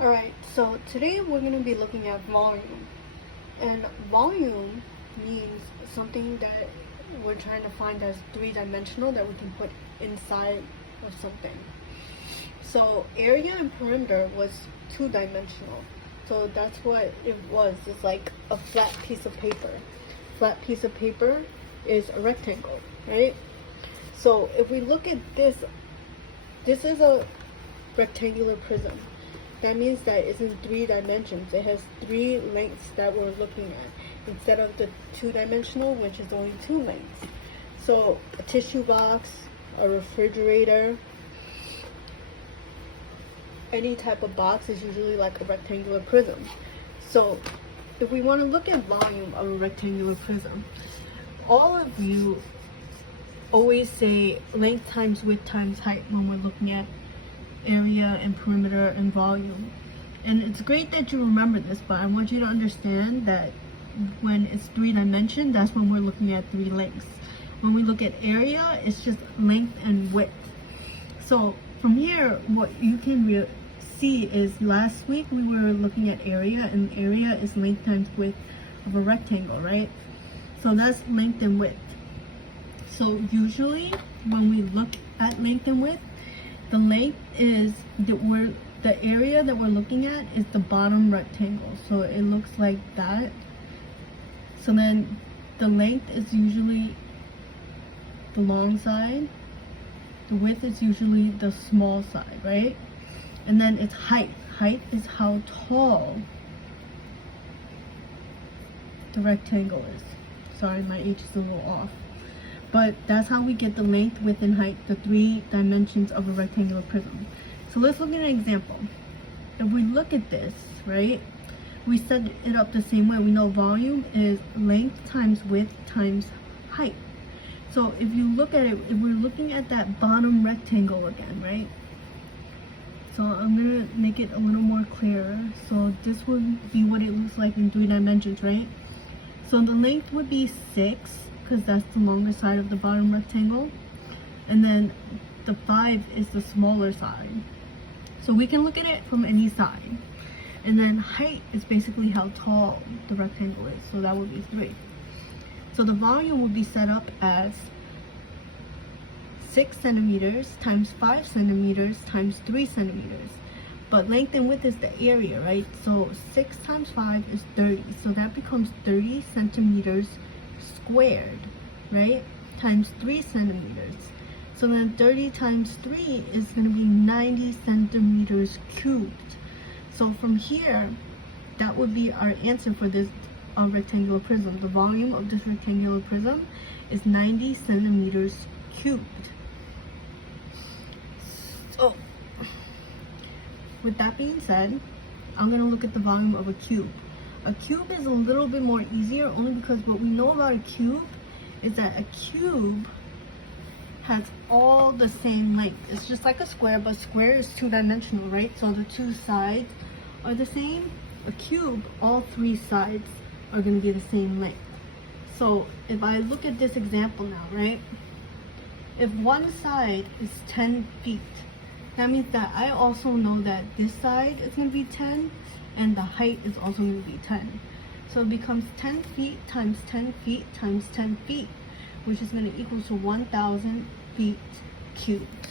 Alright, so today we're going to be looking at volume. And volume means something that we're trying to find that's three-dimensional that we can put inside of something. So area and perimeter was two-dimensional. So that's what it was. It's like a flat piece of paper. Flat piece of paper is a rectangle, right? So if we look at this, this is a rectangular prism. That means that it's in three dimensions. It has three lengths that we're looking at instead of the two-dimensional, which is only two lengths. So a tissue box, a refrigerator, any type of box is usually like a rectangular prism. So if we want to look at volume of a rectangular prism, all of you always say length times width times height when we're looking at area and perimeter and volume. And it's great that you remember this, but I want you to understand that when it's three dimension, that's when we're looking at three lengths. When we look at area, it's just length and width. So from here, what you can see is last week we were looking at area, and area is length times width of a rectangle, right? So that's length and width. So usually when we look at length and width, the length is the area that we're looking at is the bottom rectangle. So it looks like that. So then the length is usually the long side. The width is usually the small side, right? And then it's height. Height is how tall the rectangle is. Sorry, my H is a little off. But that's how we get the length, width, and height, the three dimensions of a rectangular prism. So let's look at an example. If we look at this, right, we set it up the same way. We know volume is length times width times height. So if you look at it, if we're looking at that bottom rectangle again, right? So I'm going to make it a little more clearer. So this would be what it looks like in three dimensions, right? So the length would be 6, because that's the longer side of the bottom rectangle, and then the 5 is the smaller side. So we can look at it from any side. And then height is basically how tall the rectangle is, so that would be 3. So the volume would be set up as 6 centimeters times 5 centimeters times 3 centimeters. But length and width is the area, right? So 6 times 5 is 30, so that becomes 30 centimeters squared, right, times 3 centimeters. So then 30 times 3 is going to be 90 centimeters cubed. So from here, that would be our answer for this rectangular prism. The volume of this rectangular prism is 90 centimeters cubed. So with that being said, I'm going to look at the volume of a cube. A cube is a little bit more easier only because what we know about a cube is that a cube has all the same length. It's just like a square, but square is two-dimensional, right? So the two sides are the same. A cube, all three sides are going to be the same length. So if I look at this example now, right? If one side is 10 feet, that means that I also know that this side is going to be 10 and the height is also going to be 10. So it becomes 10 feet times 10 feet times 10 feet, which is going to equal to 1,000 feet cubed.